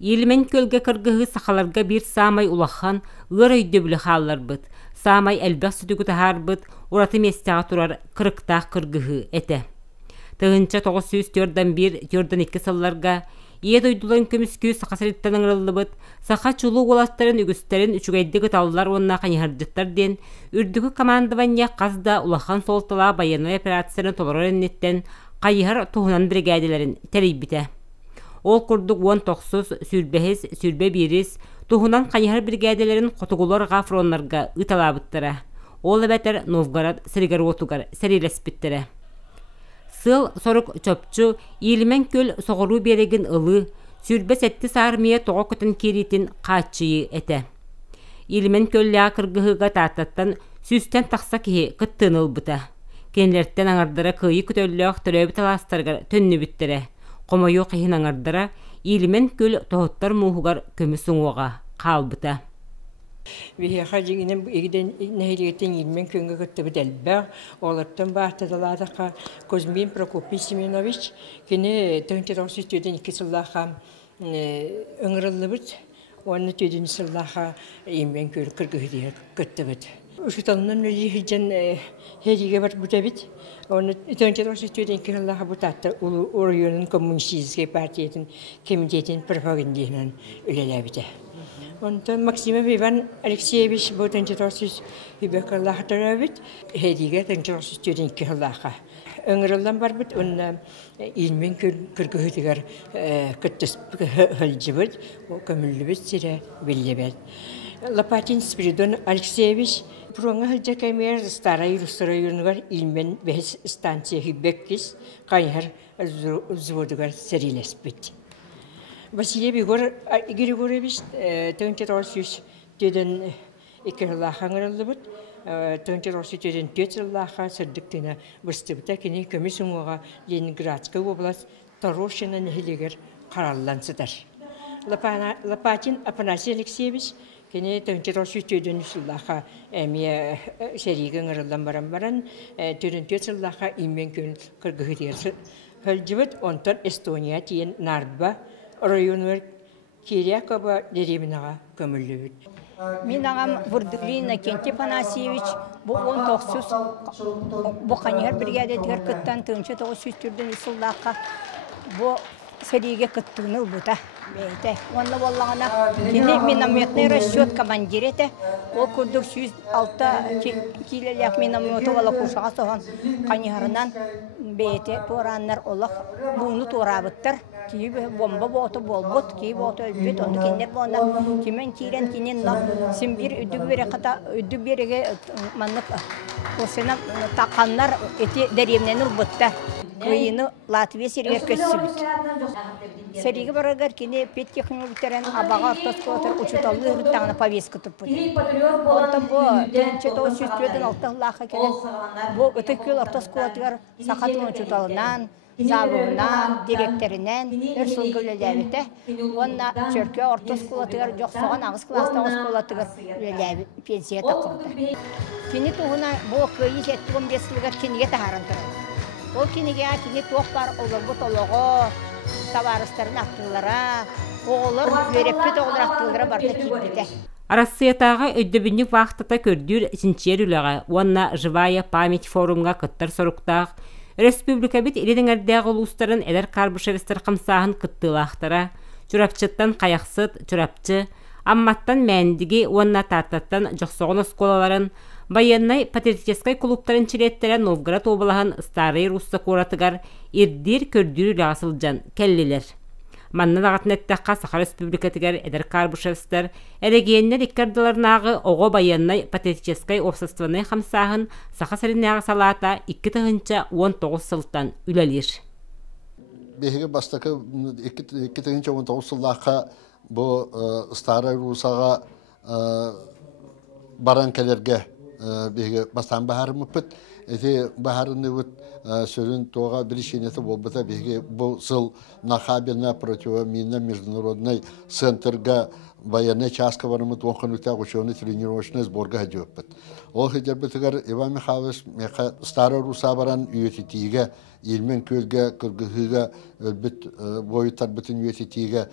Елмен көлге кыргыһы сахаларга bir самай улахан ыр өйдөбүлü хаалларбыт. Самай әлбәк сүтүгү таһаарбыт, ураты местеға турар кырыктаах кыргыһы эте. Тыгынча 904-2 сылларга ие дойдуларын көмүскү сахасыриттан ыңырыллыбыт, саха чулу оластарын үгүстерин үчүгайдыгы таллар онна қанихардыттар ден, үрдүгү командования қазда улахан солтала баяной операцияны толорор эннеттен қайыхар туһунан бригаделерин терейбите. Ол курдук 19 сүрбехис, сүрбе бирис, туһунан қайыхар бригаделерин хотугулар гафронларга ыталабыттара. Ол эбетер Новгород, Сырыгоротугар, серилеспиттере. Сыл сорук чөпчү, илмен көл соғыру береген ылы, сүрбе сетті сармия тоға көтін керитін қачыйы эте. Илмен көллі кыргыһыга тааттаттан сүстен тақса кеге кыттын ылбыта. Кенлерттен аңардыра кыйы күтөллөк төлөбі таластарғар төнні біттере. Қомайу қиын аңардыра, илмен көл тоғыттар мұғығар көмісің оға қалбыта. Вихаха жигинен игиден нехилигетен илмен көнгө көттөбүт элбэх оларттан баатадалаадакка Кузьмин Прокопий Семенович кини төнчөрөксү төдөн 2 сыллаха ыңырыллыбыт оны төдөн сыллаха илмен көл кыргыһыдыга көттөбүт. Ушуталнын жихижен хедиге бар бутабит оны төнчөрөксү төдөн 2 сыллаха бутатта Урайонун коммунистический партиятын комитетин пропагандинан үлелебите. Онтон Максимов Иван Алексеевич Ботанчатосис Хибекаллахтарабит хедиге Танчатосис Тюринкаллаха. Ыңырылдан барбыт, онна илмен кыргыһытыгар кыттыс хылжыбыт, көмүллүбүт сире биллебет. Лопатин Спиридон Алексеевич Пруңа хылжа кемер старай русрайонугар илмен бес станция хибеккис кайхар взводугар серилеспит. Василий Григорьевич Тönчеросюс төден икерлаха аңырылыбыт, Тönчеросюс төден 4 жыллаха сырдыктына быстыбыта кені көмісіңуға Ленинградская область Торошина нехилегер қараллансыдар. Лопатин Афанасий Алексеевич кені Тönчеросюс төден жыллаха әмия серигі аңырылдан баран, төден 4 жыллаха илмен көн кыргыһыдерсі хөлжібіт, онтон Эстония тиен Нарба районуэр Кирякова деревинаға көмілі. Мен ағам Бурдулина Кенти Панасьевич бұл 19 бұқанығар бригадетігер күттан тыңшы 900 түрден ұсылдаққа бұл сәлеге күттігіні ұлбыта. Онны болағына кені минометный расчет командир еті. Ол күрдік 106 келелек минометі ола күршаға соған қанығарынан бейте тораннар олақ бұны торабыттыр. Киби бомба боты болбут, киби боты өлбүт, онды кендер болна. Кимен кирен кинен на симбир үдүг бере ката үдүг береге маннык осена таканнар эти деревнен урбутта. Кыйыны Латвия сиргер көссүбүт. Сериге барагар кине петке хыңыбытерен абага ортоскотор учуталды уруттагына повестка туппут. Онтон бу 1906 алтынлаха келен бу өтөкөл ортоскотор сахатын учуталынан Забуна, директоринен, өрсул гөлеләбите. Онна чөркө ортос кулатыгар, жоқсоған ағыз кластағыз кулатыгар үлеләбі пенсия тақырды. Кені туғына бұл көйі сеттігін бесілігер кенеге тағарын тұрады. Ол кенеге кені тоқ бар олар бұт олығы, таварыстарын ақтығылара, оғылыр, вереппет оғылыр ақтығылара барда кейбіте. Россиятағы өйдөбіннік вақтыта көрдір синчер үліға, онна живая память форумға кыттар соруқтақ, Республика бит илидің әрдегі ұлыстарын әдер қарбышевістер қымсағын кыттылақтара, чурапчыттан қаяқсыт, чурапчы, амматтан мәндіге онна тартаттан жоқсоғын осколаларын, баяннай патриотическай клубтарын чиреттерен Новгород облағын старый русса коратыгар ирдир көрдүрү лағасылжан кәллелер. Манна дағатын әттәққа Саха Республикатыгар әдер қарбышевістер әрегеннер иккардыларнағы оғы баяннай патриотическай обществоны қамсағын Саха сәріннағы салата 2-19 сылтан үләлер. Беге бастақы 2-19 сыллаққа бұл старый русаға баран кәлерге беге бастан бағарым өппіт. эти баһарны вот сөрүн тога бир шинети болбата беге бу сыл нахабельная противоминная международный центрга военная частка барымыт оқынута ученый тренировочный сборга хадёппет. Ол хедербетигер Иван Михайлович меха старый руса баран үйетитиге илмен көлге кыргыгыга өлбүт боюттар бүтүн үйетитиге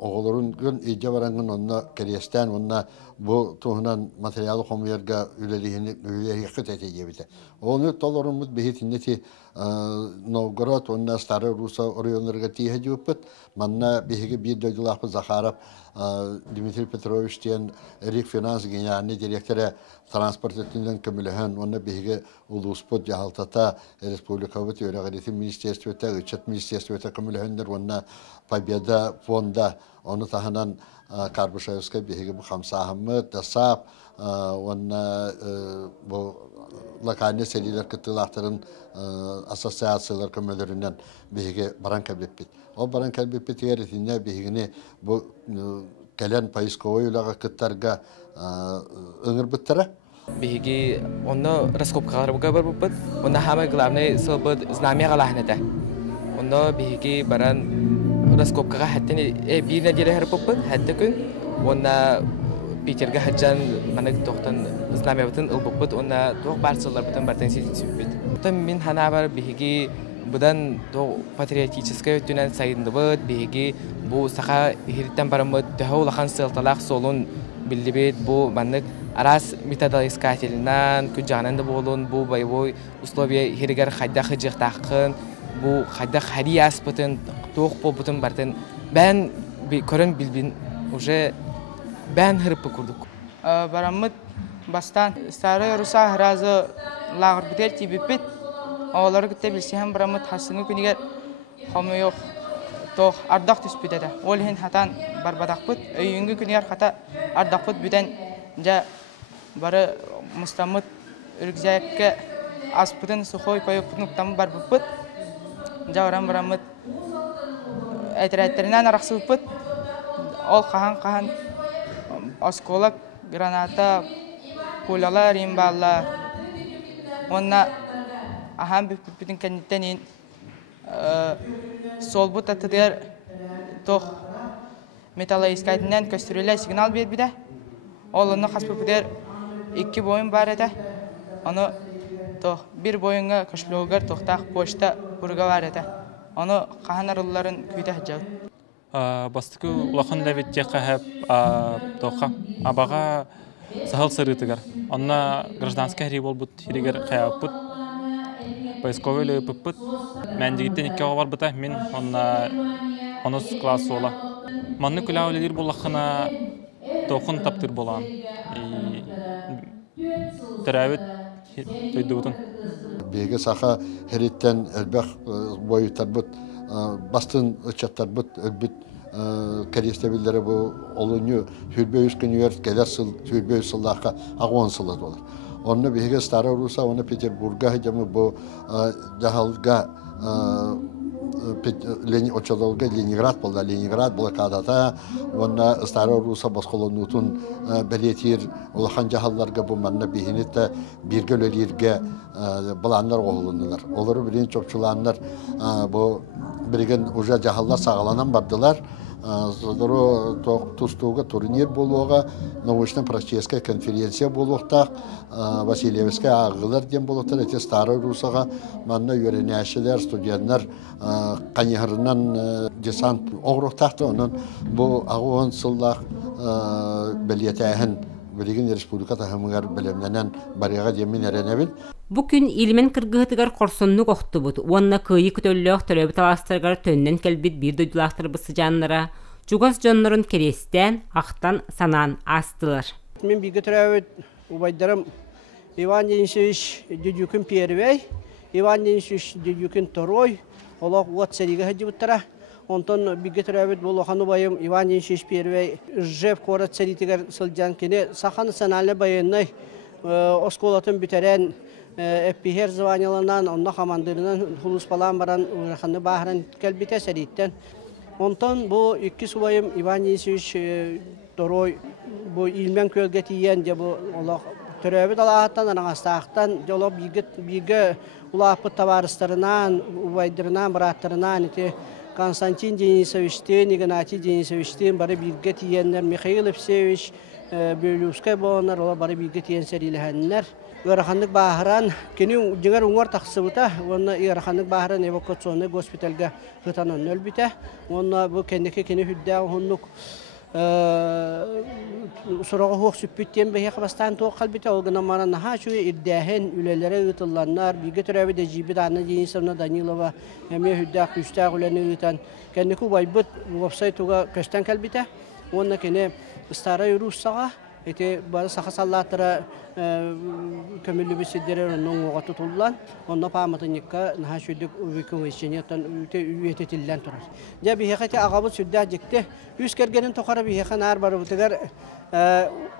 оголорун гын эже барангын онна керестен онна бу туһунан материалы хомуерга үлелихи тетегебите. Оны толорумут бехитиннети Новгород онна старый руса районларга тие хадёппет. Манна беге бир дөдүлапы Захаров Дмитрий Петрович тен Рик финанс генеральный директоры транспорт этинен көмөлөһөн онна беге улуспот жалтата республикабы төрагы министерствота үчет министерствота көмөлөһөндөр онна Победа фонда оны таханан Карбышевская беге бу хамсахмы тасап онна бу локальный селилер кытылактарын ассоциациялар көмөлөрүнөн беге баран кабеппит. О баран кабеппит теритине бегене бу кален поисковой улага кыттарга ыңырбыттара. Беге онно раскопкалар бар буппут. Онна хамы главный собот знамя галахнета. Онно беге баран раскопкага хаттыны бир неделе харпуппут. Хатты күн онна Питерге хаджан манак тоқтан знамя бутын ылбуппут. Онна тоқ барсылар бутын бартан сетиппит. Тон мин хана бар беге будан то патриотическое түнен сайындыбыт беге бу саха хириттен барымыт төһөлахан сылталак солун билдибет бу маннык арас методоискательнан күжананды болун бу боевой условия хиригер хайда хыжыктакын бу хайда харияс бутын тоқ по бутын бартын бен көрөн билбин уже бен хырып курдук барамыт бастан старый руса разы лагыр битер тибипит Олар күтте билсем барамыт хасыны күнигер хамыйох тох ардак түспүдәдә. Ол хин хатан барбадакпыт, өйүнгү күнигер хата ардакпыт бүтән жа бары мустамыт үргзәккә аспытын сухой койыпны там барбыт. Жа барамыт әтрәттеренән араксыпыт. Ол кахан осколок, граната, пулялар, имбаллар. Онна Ахам bütün kendinden solbut atıdır toh metala iskaytinden köstürüyle signal bir de olanı hasbı bider 2 boyun var ede onu toh bir boyunga köşlüğür tohtaq poçta burga var ede onu kahanarlıların küyde hacı bastıkı ulaqın levitce qahab toqa abağa sahal sırıtıgar ona гражданская револ бут хиригер қаяппыт поисковый лөппүт. Мен жигиттен 2 бар быта, мен онос класс ола. Манны күлә өлелер булахына тоқын таптыр болан. Тәрәвит тойдубутун. Беге саха хериттен элбэх боюттар бут, бастын ычаттар бут, элбит кәрестебилләре бу олуню хүрбөйүс күнүер келер сыл, хүрбөйүс сыллакка агон сылы болар. Onu bihge Starый Rusa, onu Peterburg'a hacamı bu jahalga Очалолга Ленинград болда, Ленинград блокадата, onu Starый Rusa басқолонутун белетир улахан жахалларга bu manna bihинетте биргөлөлерге баландар оғылындылар. Олары бірін чопчуландар bu бірген уже жахаллар сағаланан бардылар. Тустуга турнир болуға, научно-практическая конференция болуқтақ, Васильевская ағылар дем болуқтар, әте Старый Русаға манна үйренәшілер, студенттер қанығырынан десант оғырықтақты, оның бұл ағуын сыллақ білетәйін Билигин республика тахымыгар белемненен барыга демин эренебин. Бу күн илмен кыргыгытыгар корсонну коқтубут. Уонна кыйы көтөллөк төлөбүт аластыргар төннен келбит бир дөйдүлактырбысы жаннара. Жугас жоннорун керестен, ақтан санан астылар. Мен биге төрөбүт убайдарым Иван Денисович Дюдюкин первый, Иван Денисович Дюдюкин второй, олох вот серига хадибуттара. Онтон биге төрөбүт болохану байым Иван Денисович первый, Жев корат серитигер сылжан кене сахан санале байыннай осколатын бүтерен эппихер званияларынан, онна командырынан хулус балан баран ураханы бахран келбите сериттен. Онтон бу iki суbayым Иван Денисович второй, бу илмен көлге тиен же бу олох Töröbü dalağıttan, anastağıttan, yolu bilgi ulapı tavarıslarından, uvaydırından, bırattırından, Konstantin Denisovич'tin, Ignatiy Denisovич'tin, bari bilgi tiyenler, Mikhail Ipsevich, Bölüskay boğanlar, ola bari bilgi tiyen serilehenler. Iğraxanlık Bahran, kini jıgar uğar taksıbıta, ona Iğraxanlık Bahran evakuasyonu hospitalga hıtanan ölbüte. Ona bu kendiki kini hüdde onluk Surağı hoq süppütten behe qabastan toq qalbite olgana mara naha şu irdehen ülelere ıtıllanlar bilgi türevi de jibi dana jinsavna Danilova heme hüddaq üstaq üleni ıtan kendiki baybıt website-uga kösten qalbite onna kene istara yurussağa ete bazı sahasallatara kömüllü bisidere onun oğa tutullan onna pamatanyıkka naha şüddük uvikun veşeniyatan üyetetillen turar. Ja bihekati ağabıt südda jekte üs kergenin toqara bihekan ar barı butegar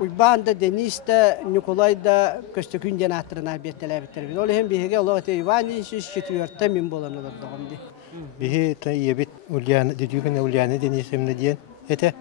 Uybanda Deniz'de Nikolay'da köstükün cenahtırına betteler bitter. Ol hem bihege Allah te Ivani siz şitiyörte min bolanlar dağımdı. Bihi ta yebit ulyan düdüğün ulyanı Deniz'imne diyen ete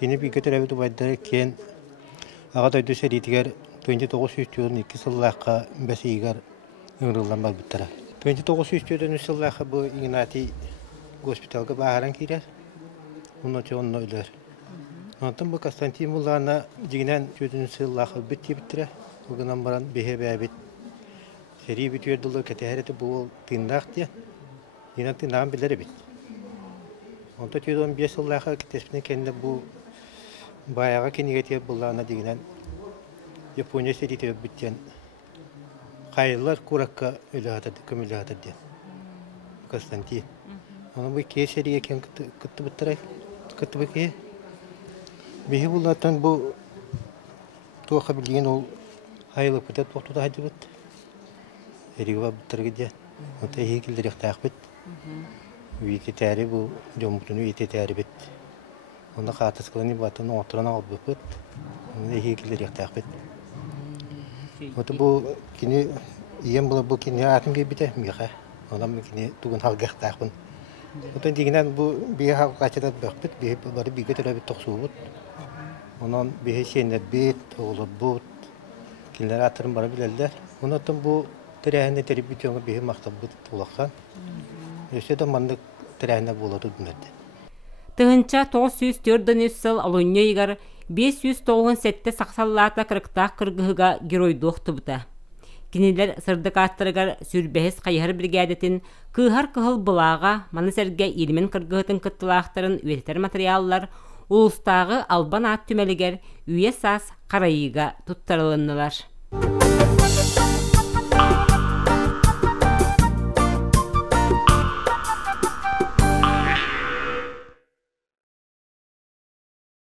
kini bir götürebilir bayda ken Ağada düseritiger 1902 yıllıqa besigar ıngırılan bal bittara. 1903 yıllıqa bu Ignatiy hospitalga baharan kirer. Ondan sonra öler. Ondan bu Konstantin Mulana jiginen 3 yıllıqa bittire. O günden baran behe bit. Seri bitiyor dolu keterete bu tindaq diye. Yine tindağın bileri bit. Ondan 15 yıllıqa kitesine kendi bu bayağı kinigetiye bulana diginen Japonya serite bitten kayılar kurakka öyle hatadı kömürlü hatadı diye Konstantin. Onu bu iki seriye ken kıttı bittiray kıttı beki bihi bullatan bu toqa bilgen ol haylı putat toqtu da hadi bit seriye bittir diye o tehlikeli rixtaq bit Viti tari bu jomutunu viti tari bit Onda qatas kılani batın oturana albıpıt. Onda heykeller yaktaqbet. Oto bu kini iyem bu kini atım gibi bite miqa. Ondan kini tugun halga yaktaqbın. Oto diginen bu bir hal qaçada baqbet bir bari bir götüre bir toqsuut. Ondan bir şeyler bit oğlu but. Kinler atırım bara bilerler. Ondan bu terehinde teribit yonu bir maqtabıt ulaqan. Öse de mandık terehinde buladı dünerde. Tığınça 904 sıl alonyo yigar 597 saqsallata kırıktaq kırgıhıga giroyduq tıbıta. Kiniler sırdık attırıgar sürbehes qayhar brigadetin kıhar kıhıl bulağa manıserge ilmin kırgıhıtın kıttılaqtарын üyeter materiallar ulustağı alban at tümeliger üye sas qarayıga tuttarılınılar.